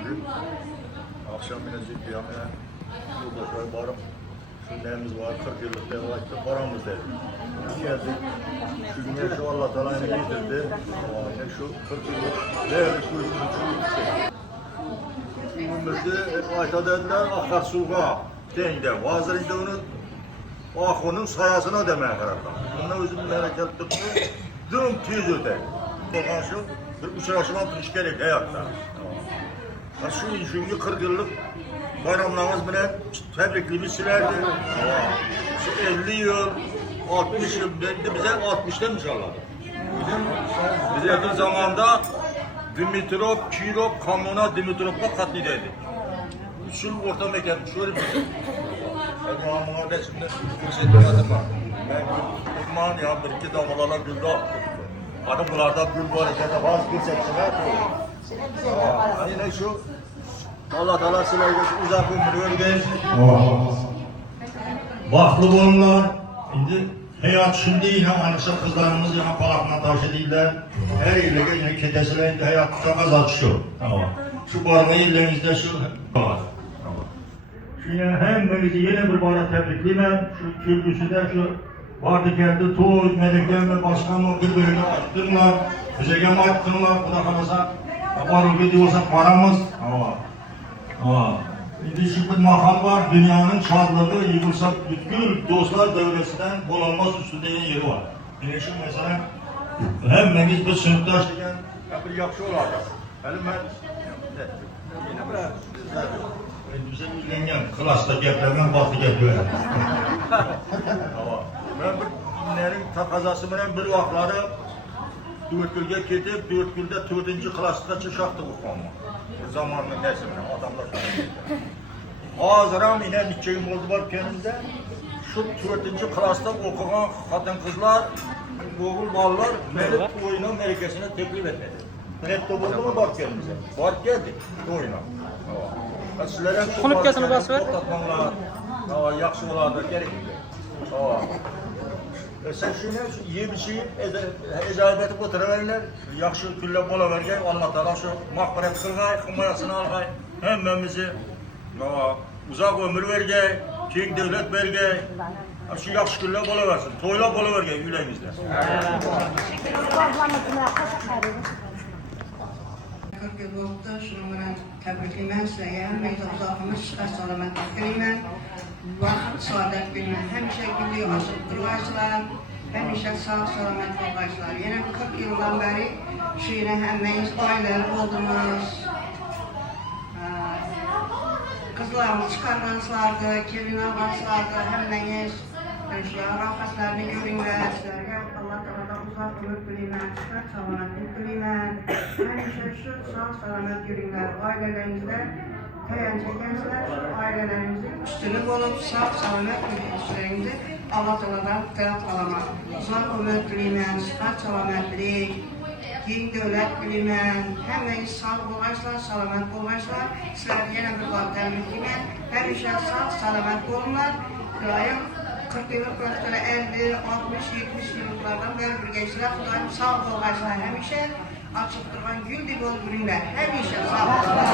Bugün akşam yine ciddi yapmaya yoldaşlar varım. Şu neyimiz var, 40 yıllık devletli paramız dedi. Geldik, şu güne şu Allah Teala'yı getirdi. Şu 40 yıllık değerli şu ürünümüzü ayta dediler, akarsuğa deyinde. Vazirinde onu Akho'nun sayasına demeye karar kıldı. Bunun özünün hareketlikleri düm tüz öteydi. Şu bir uçraşılan tuş gerek hayatta. Şu 40 yıllık bayramlarımız bilen tebrikliğimiz silerdi. Şu 50 yıl, 60 yıl, bize 60'ta inşallah. Biz yakın zamanda Dimitrov, Kirov, Kamona, Dimitrov'da katledildik. 3 yıl orta mekan, şöyle bir şey. Ben muhabbetinde fırsatım var. Ben kurban ya bir iki damlalarla gülde attım. Hani bunlarda gül var, ya da vazgeçecekler. Yine şu Allah Teala size uzak ömür versin. Vaklı bunlar. Şimdi hayat şimdi yine aynısı kızlarımız yine palakla taşı değiller. Her yerde yine ketesiyle hayat çok az açıyor. Şu barma yerlerimizde şu var. Şimdi hem beni yine bir bana tebrikliyim. Şu türküsü de şu vardı kendi toy, meleklerle başkanlığı bir bölümü açtırlar. Bize gemi açtırlar. Bu da kalırsa varıl gidiyorsa paramız. Şimdi bir makam var, dünyanın şadlığı yıkılsa bütün dostlar devresinden bulanmaz üstünde yeri var. Yine şu mesela hem biz bir sınıftaş degen bir yakşı olacak. Benim bize izlengen klasta geplerden batı gepiyor. Ben günlerin takazası bilen bir vaxtları 4 yılga ketib, 4 yılda 4. klasda çıkışaktı bu konu. Zamanın nesline, adamlar tanıydı. Hazıram yine bütçeyim oldu var kendimde. Şu 4. klasta okuyan kadın kızlar, oğul ballar, melek oyunun merkezine teklif etmedi. Netto buldu mu bak kendimize? Var geldik oyuna. Sizlere Konukasını bas ver. Toplatmanlar, yaxşı olardı, gerekli. Sen şunu iyi bir şey icabet götüreverler, yaxşı külle bola vergen, Allah Teala şu mahberet kılgay, himayasını algay, hemmemizi uzak ömür vergey, keng devlet vergey, şu yaxşı külle bola versin, toyla bola vergey yüreğimizde. 40 yıl oldu, şunu bilen təbrikliyim sizə, meydə uzaqımız, sıhhat salamətlік diləyim, vaxt saadet bilmem, həmişə gülüyor, açıb durğaysılar, həmişə sağ salamet olğaysılar. Yine 40 yıldan beri şiirə həmməyiz ailəli oldunuz, kızlarımız çıkargansılardı, kelin ağaçlardı, həmməyiz, rahatlarını görünlər, sizlərə Allah Teala'dan uzak ömür diləyim, sıhhat salamətlік diləyim, həmişə şu sağ salamet görünlər, ailələrinizdə Təyən çəkənsilər, ailələrimizin üstünlük olub, sağ salamet işlərimizi Allah Teala'dan qırat alamaq. Uzaq ömür diləyim, sıhhat salametlik, din dövlət bilmən, həmməyiz sağ olğaysılar, salamet olğaysılar, sizlər yenə bir var təmizliyim, həmişə sağ salamet olunlar, qırayım 40 yıllık böyle 50, 60, 70 yıllardan böyle bir gençler Xudayım sağ olğaysılar, həmişə açıq duran gül gibi ol günlər, həmişə sağ olğaysılar.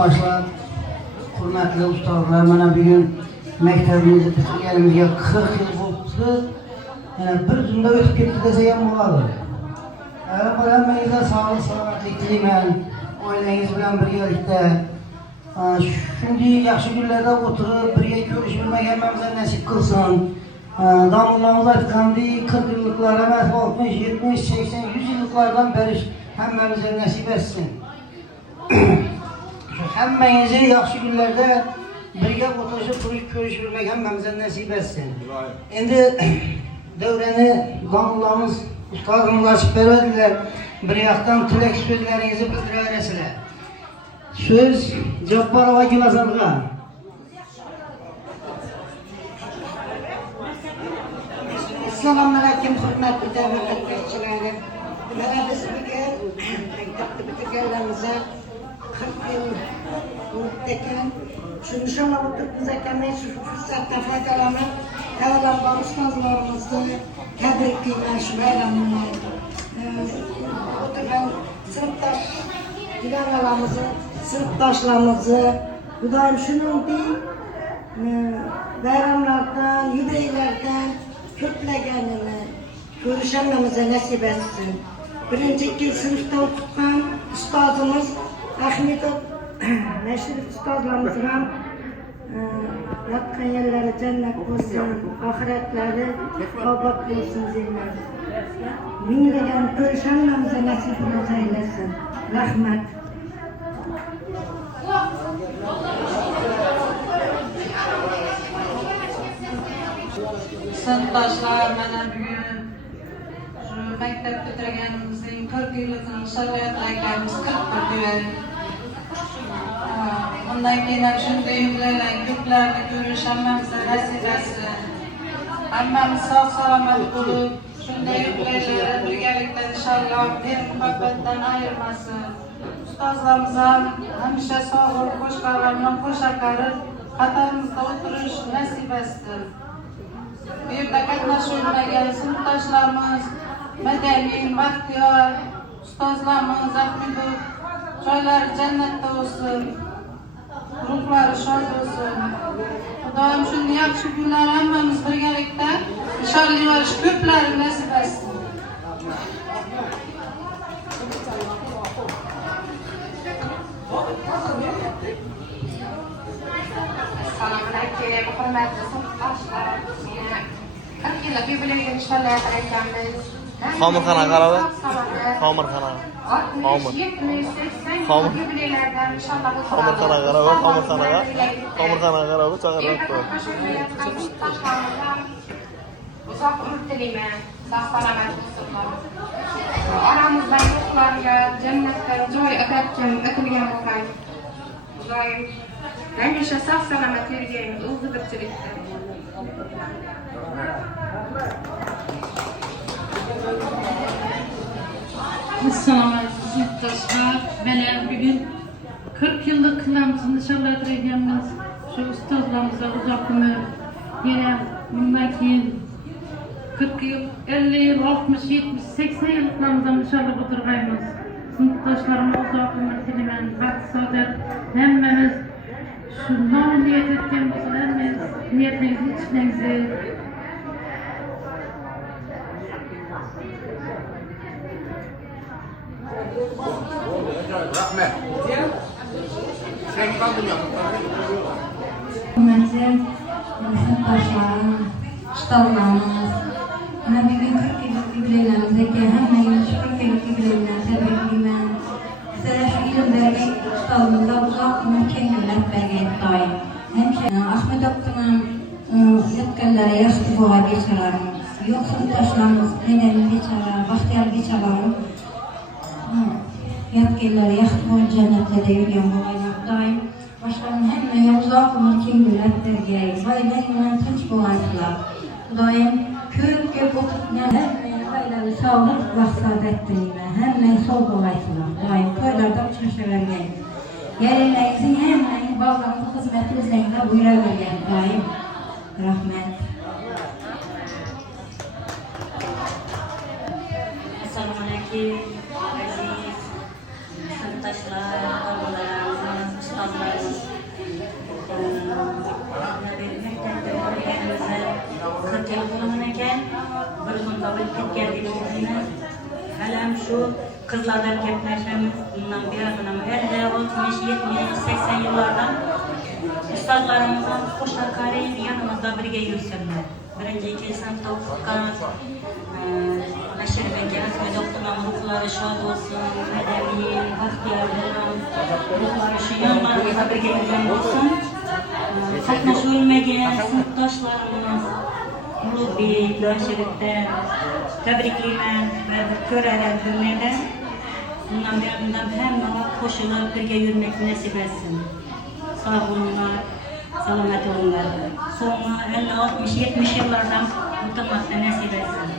yurttaşlar, hürmetli ustalar, bana bir gün mektebimizi bitirgenimizge 40 yıl oldu. Yani bir zümde ötüp gitti dese hem oladı. Bu hemmenize sağlık, selametlik dileymen, aileniz bilen birgelikte. Şimdi yaxşı günlerde oturup birge görüşülmek hemmemize nasip kılsın. Damırlarımız aytkandı, 40 yıllıklar emas, 60, 70, 80, 100 yıllıklardan beri hemmemize nasip etsin. Hemmenizi yaxşı günlerde birge oturuşup görüşülmek hemmemize nasip etsin. Endi devreni damırlarımız, ustalarımız açıp vermediler. Bir yaktan tilek sözlerinizi bildireveresizler. Söz Cabbarova Gülazar'a. Selamünaleyküm hürmetli devlet bekçileri. Bana biz bugün mektepte bitirgenlerimize 40 yıl unutteken, şu inşallah oturup bize kendine şu fırsatta faydalanıp evlenme ustazlarımızı tebrikleyen şu bayramını oturan sınıftaş dilemelerimizi, sınıftaşlarımızı bu da şunun değil bayramlardan, yübeylerden köplegenini görüşememize nasip etsin. Birinci iki sınıfta okutan ustazımız Ahmetov Neşrif ustazlarımızdan yatkan yerleri cennet olsun, ahiretleri babak olsun zeyler. Miniregen görüşememize nasip eylesin. Rahmet. Sınıftaşlar, bana bugün şu mektep bitirgenimizin 40 yıllıkını şarlayatlarkenimiz 41 diyor. Bundan keyin shunday yuklaylan ko'plarni ko'rish hammamizga nasib etsin. Hammamiz sog' salomat bo'lib, shunday yuklaylar birgalikda inshaalloh mehr muhabbatdan ayirmasin. Ustozlarimiz ham hamisha sog'lik, qo'shqarlar bilan qo'shaqarib qatorimizda o'tirish nasib etsin. Bu yerda qatnashgan sinfdoshlarimiz Madaniy, Baxtiyor, ustozlarimiz Ahmedov, joylari jannatda bo'lsin, ruhlari shod bo'lsin. Xudoyim shunday yaxshi kunlar hammamiz birgalikda nishonlayverish ko'plari nasib etsin. Assalomu alaykum, hurmatli sinfdoshlar. 40 yillik yubileyga nishonlayotganmiz. Xamirxona qarab. Xamirxona. 60, 70, 80 Xamir. yubileylardan inshaalloh o'tib Xamirxona qarab, xamirxonaga. Xamirxona qarab, chaqirib qo'y. Uzoq umr tilayman, sog' salomat bo'lsinlar. Oramizdan yo'qlarga jannatdan joy atilgan bo'lgan. Xudoyim hamisha sog' salomat yurgaymiz, o'zi birchilikda. Assalomu alaykum sinfdoshlar. Mana bugun 40 yillik qilamizni nishonlayotganmiz. Shu ustozlarimizga uzoq umr, yana bundan keyin 40 yil, 50 yil, 60, 70, 80 yilliklarimizni nishonlab o'tirganmiz. Sinfdoshlarimga uzoq umr tilayman, baxt, saodat. Hammamiz shu niyat etgan bo'lsa, hammamiz niyatingizni ichingizga Rahmet. Sen kaldın ya. Hürmetli sınıftaşlarım, ustazlarımız, bana bir gün 40 yıllık yubileylerimizdeki hemen 40 yıllık yubileylerine tebriklemen, size şu ilim vermek ustazımıza uzak ömür kendiler vermek daim. Hemşehrin Ahmet Akın'ın yetkenlere yaşlı boğa geçerlerimiz, yok sınıftaşlarımız, nedeni geçerler, bahtiyar geçerlerim, yetkenlere yaşlı boğa cennetlerde yürüyen boğaylar daim. Başkanın hemmeye uzak ömür kendiler vermek, baylayla tunç boğaylar. Daim köp oturup hemmeye bayları sağlık ve saadet dileyme, hemmeye sol boğaylar. Daim köylerden uçuşavergen. Yerlerinizin hemen bağlantılı hizmetinizle buyuravergen daim. Rahmet. Assalamualaikum, aziz sınıftaşlar, ablalarımız, ustazlarımız. Mektepte öğretmenimize 40 yıl bulunurken bir gün kabul edip geldiğimizde hem şu kızlar erkeklerimiz bundan bir adım 50, 60, 70, 80 yıllardan ustazlarımızın hoşlakları yanımızda birge yürüsünler. Birinci, ikinci sınıfta okukan aşırı beklemek ve doktorlar ruhları şad olsun, medevi, bahtiyarların ruhları şu yanlarımızda birge yürüyen olsun. Fatma Şulmegen sınıftaşlarımız Ulu Bey, Şerif'te tebrikliyim ve körelendirilerden bundan bir adımdan hem koşulup birge yürümek nasip etsin. Sağ olunlar, selamet olunlar. Sonra 50, 60, 70 yıllardan mutlaka nasip etsin.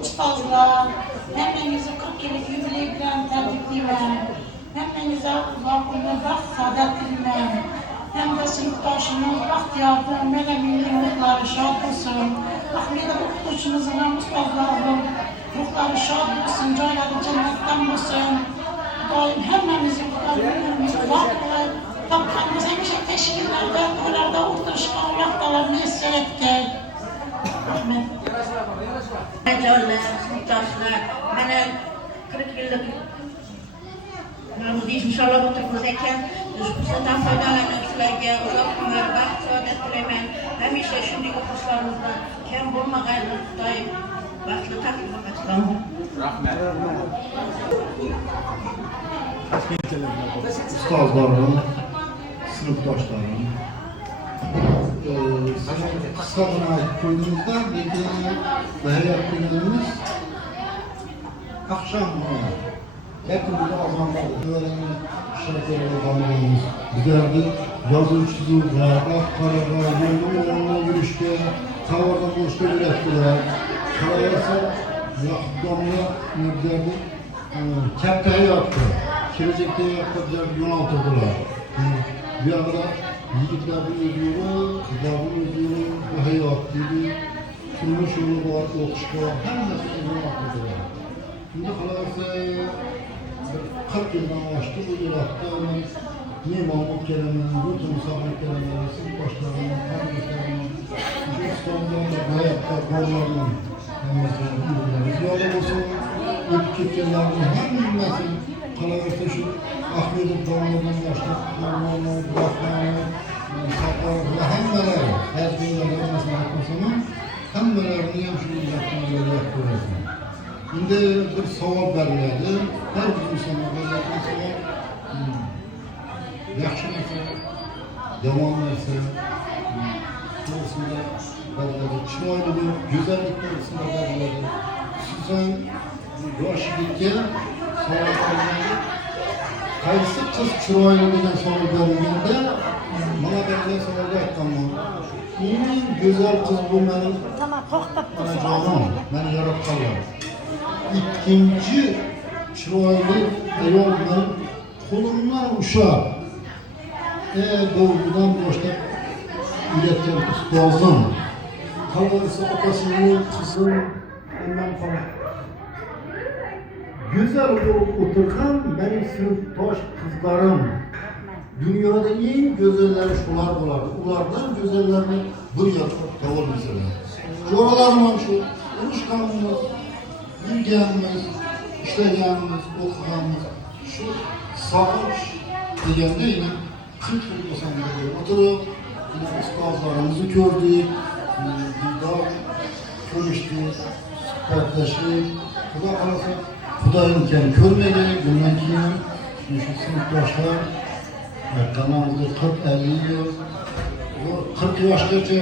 Ustazlar, hemmenizi 40 yıllık jubiley bilen tebrikliyim. Hemmenize uzak ömür, baxt saadet dilerim. Hem de sınıftaşımız bahtiyardır, meleğinin ruhları şad olsun. Ahmet okutuşumuzun hem ustazlarının ruhları şad olsun, cayları cennetten olsun. Daim hemmemizin ömrümüzü uzak olun. Tapkanımız hemşe teşkillerde, okullarda oturuşkan yaktalarını hissettik. Ahmet. Hocalar, sınıftaşlar, bana 40 yıllık namazı inşallah oturmazken fırsattan faydalanıp sizlerge uzak ömür, baxt, saadet dilemen. Hemşe şimdi okuşlarımızda kem bulmagaylı daim baxtlı takip bakacağım. Ustazlarım, sınıftaşlarım, kısa koyduğumuzda bir hayat günlerimiz akşam hepimiz azanlardı. Şarkıları zamanımız güzeldi. Yazı çizimler, Akkaralar, yolunu yürüyüşte, tavarda boşta ürettiler. Karayasa, yakıtlarına ne güzeldi. Kepteyi yaptı. Kirecek'te yaptılar, yol altırdılar. Bir arada yigitlerin özgürlüğü, kızların özgürlüğü, bu hayat gibi, turmuş yolu var, okuşka, hem de yol altırdılar. Şimdi kalarsa 40 yıldan başladı, bu yılakta niye Mahmut Kerem'in, Rütü Musafir Kerem'in, sınıftaşlarının, kardeşlerinin, İstanbul'da, hayatta, bollarının, biz yolda olsun, ilk Türkiye'lerden hemmesi kalarsa şu Ahmet'in doğumlarından başlayıp, Dorman'ı, Bırakman'ı, Saklar'ı, hemmeleri, her günlerde mesela yapmasının, hemmelerini hem şu uzaktan böyle yapıyoruz. Şimdi bir savab verildi. Her bir insana verilen savab yaxşı narsa, yomon narsa, to'g'risida veriladi. Chiroyli, go'zallik to'g'risida veriladi. Xususan yosh yigitga savol beriladi. Qaysi qiz chiroyli degan savol berilganda, mana bunday savolga aytganman. Eng go'zal qiz bu mening onajonim, meni yaratganlar. İkinci chiroyli ayol bilan qo'limdan ushlab, doğrudan boshlab uylatgan ustozim, qolganisi otasini, qizim, ondan qolib. Go'zal bo'lib o'tirgan mening sinfdosh qizlarim. Dunyoda eng go'zallari shular bo'ladi. Ulardan go'zallarni bir yoqqa topolmaysiz. Jo'ralarim ham shu, urushganmiz, yurganmiz, ishlaganmiz, o'qiganmiz. Shu sog'inch deganda yana 40 yil o'sanda o'tirib, ustozlarimizni ko'rdik, diydor ko'rishdik, suhbatlashdik. Xudo xolasa, Xudo imkon ko'rmagan, bundan keyin shu sinfdoshlar aytganimizda 40-50 yil, 40 yoshgacha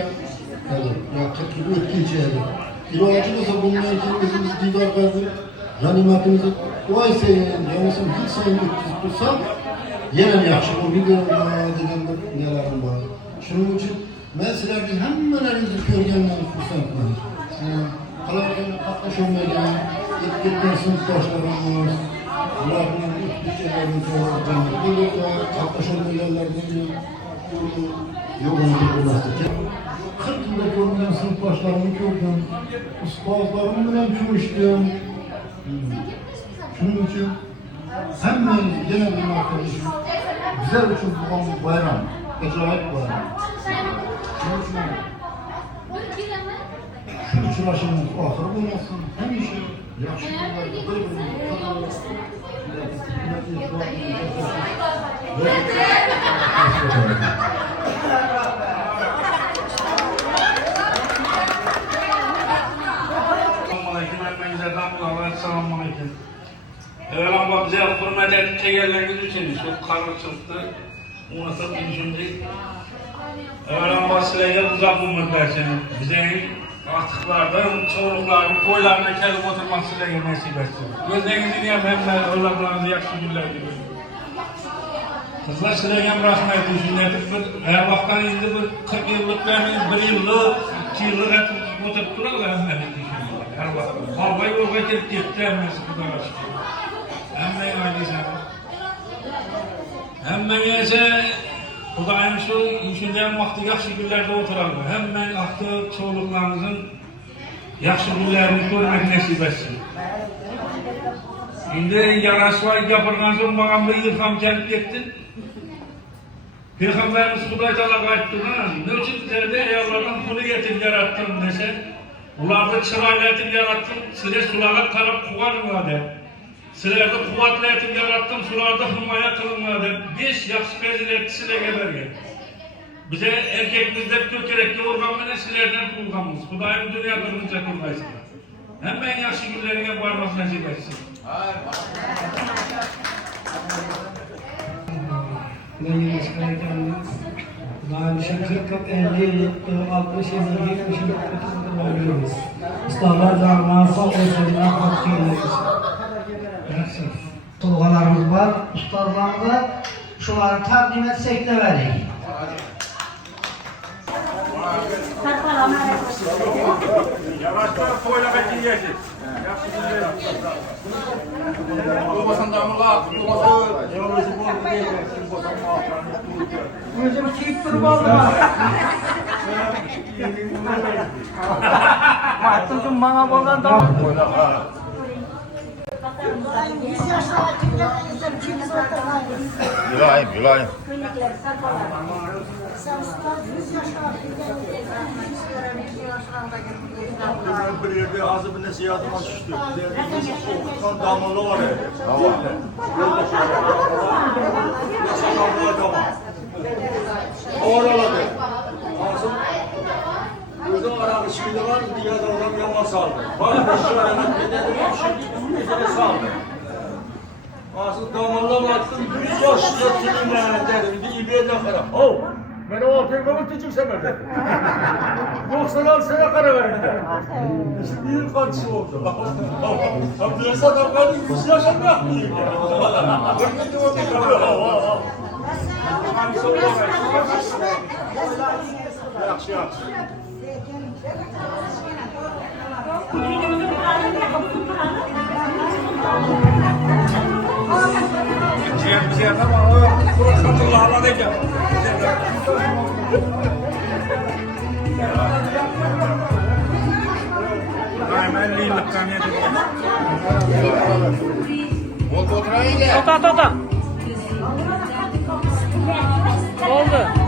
edi, yo 40 yil o'tguncha edi. İloji bo'lsa bundan keyin o'zimiz diydor qilib, g'animatimizni oy sayin, yo'lsam yil sayin o'tkazib tursak, yana yaxshi bo'lmaydi degan bir niyalarim bor. Shuning uchun men sizlarning hammalaringizni ko'rgandan xursandman. Qalardan qatnashmagan, ketgan sinfdoshlarimiz, ularning o'qituvchilarini ko'rganman. Bu yerda qatnashmaganlarning yo'g'ini ko'rmasdik. 40 yılda görmeyen sınıftaşlarımı gördüm. Ustazlarım bilen görüştüm. Şunun için hemmeyiz gene bir arkadaşım. Bizler için bu bayram, acayip bayram. Şunun için şu uçurashimiz ahir bo'lmasin. Hamisha yaxshi kunlarda Assalamualaikum. Evvelan bize hürmet edip geldiğiniz için çok karışıktı. Onu nasıl düşündük? Evvelan sizlerle uzak bulmadılar bize artıklardan, çoğuluklardan, boylarına kelip oturmak sizlerle nasip etsin. Gözlerinizin yapımlar, Allah'larınızı yakşı günler diliyorum. Kızlar sizlerle bırakmayı düşündük. Her vaktan indi bir 40 yıllık, 1 yıllık, 2 yıllık oturup durarlar hemmeyi düşündük. Her vaktan. Kavgayı o vakit gitti hemmesi kadar aşkı. Hemmeyi ailesi. Hemmeyi ise Kudayım şu, işinden vakti yakşı günlerde oturalım. Hemen aklı çoğuluklarınızın yakşı günlerini görmek nasip etsin. Şimdi yaraşvay yapırgan son bana bir ilham gelip gitti. Peygamberimiz Kuday Teala ayttı ha, ne için bize eyvallardan bunu getir yarattım dese, ularda çırayla etip yarattım, size sulara taraf kuvarım de. Sizlerde kuvvetli etip yarattım, sularda hırmaya kılınmadı. 5 yakşı faziletli size geberge. Bize erkekimizde çok gerekli organları sizlerden kurulgamız. Kudayım dünya kırmızı kurgaysın. Hemen yakşı günlerine varmak nasip etsin. Meclis kayıtlarımız daha düşün 40, 50 yıllık, 60 yıllık, 70 yıllık kutubu oluyoruz. Ustalar canına sağ olsunlar, hakkı ederiz. Tolgalarımız var, ustalarımıza şuları takdim etsek de verin. Yavaşlar koyla bekleyeceğiz. Olmasın damla, olmasın. Gözüm çiğip dur valla. Mahtucum bana buradan da. Gülayım. Ben bir yerde ağzı bir nasihatıma düştü. Okutan damlı var ya. Nasıl damlı damlı? Oraladı. Ağzım gözü arağı şimdi var, diğer adam yaman saldı. Bana bir şey aramak dedim, şimdi bu yüzüne saldı. Ağzım damarla baktım, 100 yaşında dilimle dedim, bir ibreden kara. Oh! Ben o ortaya kavurtucum sefer dedim. 96 sene kara verin dedim. Şimdi yıl kaçısı oldu. Abi diyorsa adamlar 100 yaşında yapmayayım ya. Bakın ki o bir kalıyor. Yaxşı. Bir şey yapamam. Allah'a da gel. Hemen liylik kanıya dedim. Tota. Oldu.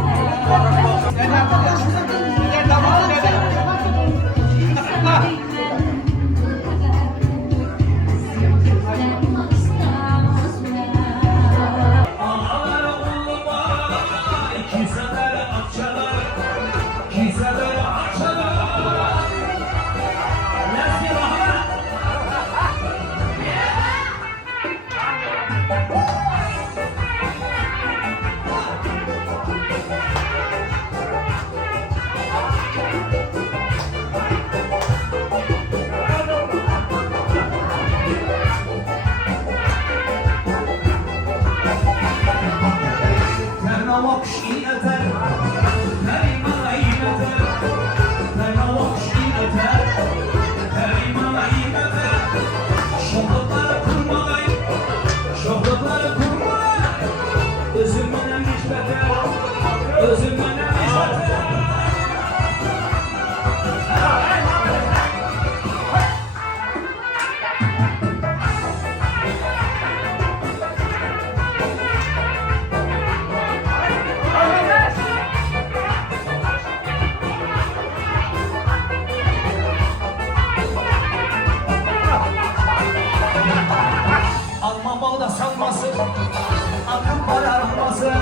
alması,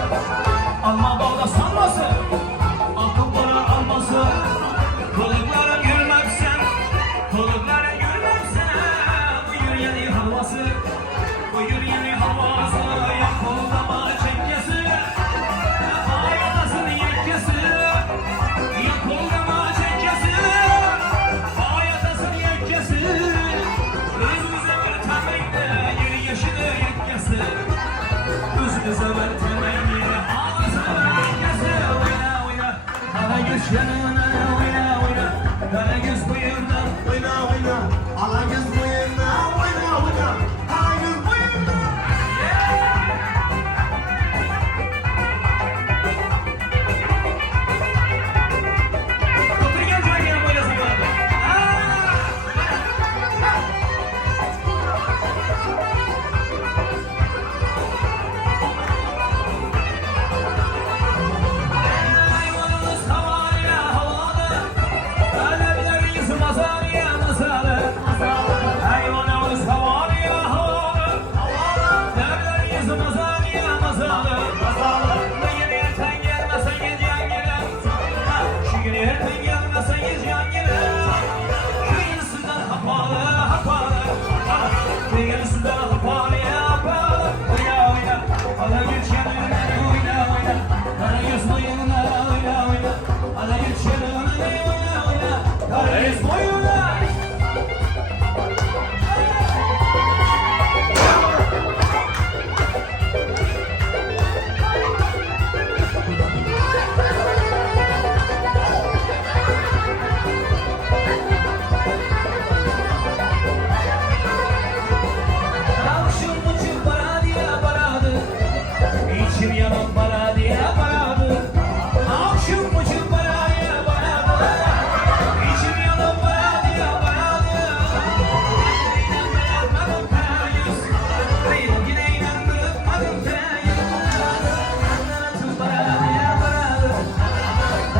alma bağda sanması, akıl para alması. Kuluklara gülmezsen, kuluklara gülmezsen, bu yürüyeni havası, bu yürüyeni havası, ya kollama çekkesi, hayatın yekkesi, ya kollama çekkesi, hayatın yekkesi, özümüze bir temelde, yürüyüşünü yekkesi, özümüze bir temelde, ağzına yekkesi, oyna oyna, daha güçlenene oyna oyna, daha güç buyurda, oyna oyna, ala güç buyurda, oyna oyna, ala güç buyurda. Otur gel şöyle gel böyle zamanında. Hayvanımız havada havada, alevlerimiz mazarya mazalı. Hayvanımız havada havada, alevlerimiz mazarya mazalı. Bu yeni erten gelmesen gecen gelir, şu yeni erten gelmesen gecen gelir. Kıyısından hapalı hapalı, kıyısından hapalı hapalı. Oyna oyna, ala geçenine oyna oyna, ala yüz boyuna oyna oyna, ala geçenine oyna oyna, ala yüz boyuna. Avşım uçup para diye paradı, içim yanıp para diye paradı. Avşım uçup para diye paradı, içim yanıp para diye paradı. Inanmadım perayüz, yine inanmadım perayüz. Anlattım para diye paradı,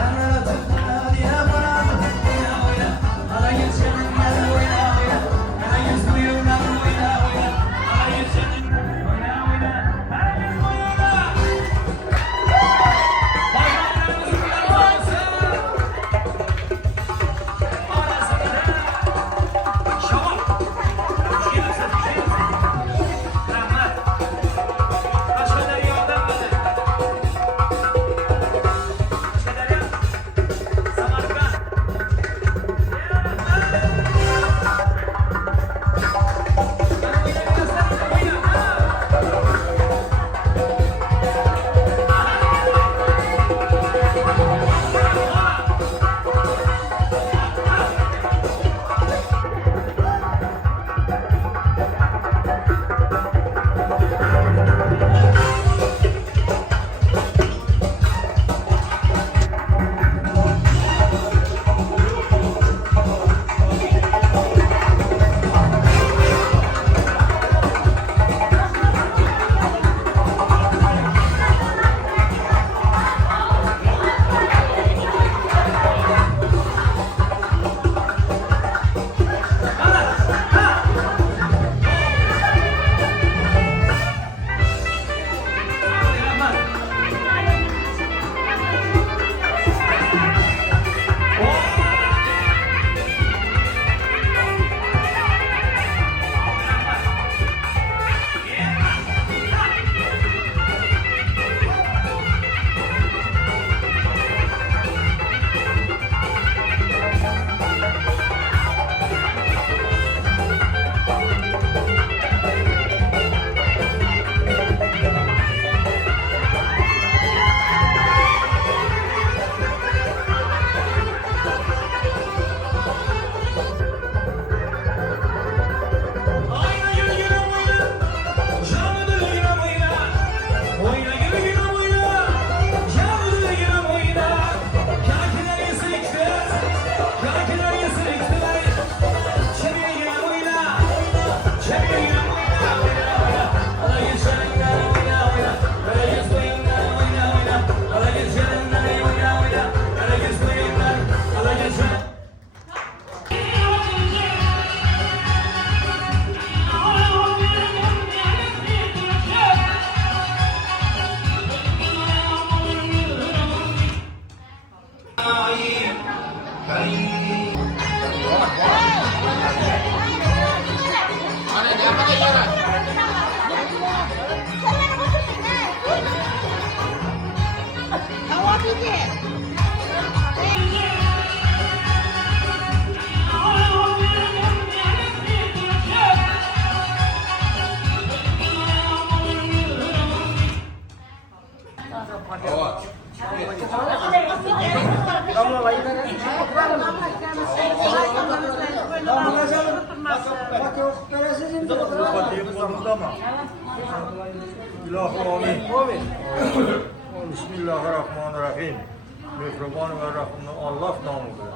anlattım para diye paradı. Oyna oyna, ala geçenine oyna oyna, ala yüz buyuruna oyna oyna, ala geçenine oyna oyna, ala yüz buyuruna. Bismillahirrahmanirrahim. Mehriban ve rahimli Allah namıdır.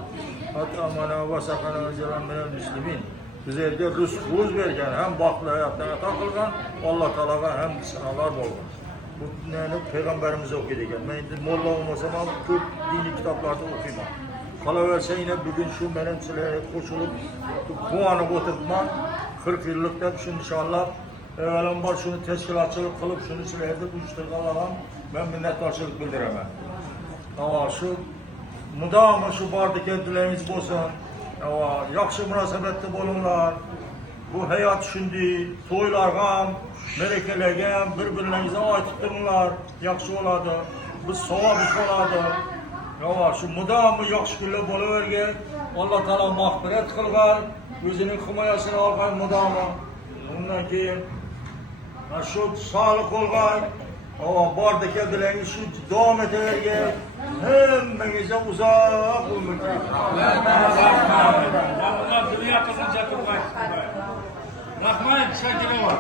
Hatta mana ve sakana celan minel müslimin. Bize de rızkımız vergen, hem baklı hayatlarına takılgan, Allah Teala'ga hem sınalar bolgan. Bu neyini Peygamberimize okuyduğun. Ben indi molla olmasam ama Türk dini kitaplarda okuyma. Kalaverse yine bugün şu benim silahı koşulup puanı oturtma 40 yıllıkta şimdi inşallah evvelen var şunu teşkilatçılık kılıp şunu silahı uyuşturgalamam ben minnettarçılık bildiremem. Ama şu mudamı şu bardaki dileğimiz olsun. Ama yakşı münasebetli bulunlar. Bu hayat şimdi toylarga, merekelerge birbirlerinize aytıp durumlar. Yakşı oladı. Biz savabız oladı. Ya şu mudamı yakşı gülle boluverge. Allah Teala mağfiret kılgar. Özünün himayasını algar mudamı. Ondan keyin şu sağlık olgar. Ama bardaki dileğiniz şu devam ederge. Hemmenize uzak ömür. Allah dünya kazanacak. Rahman, şekeri var.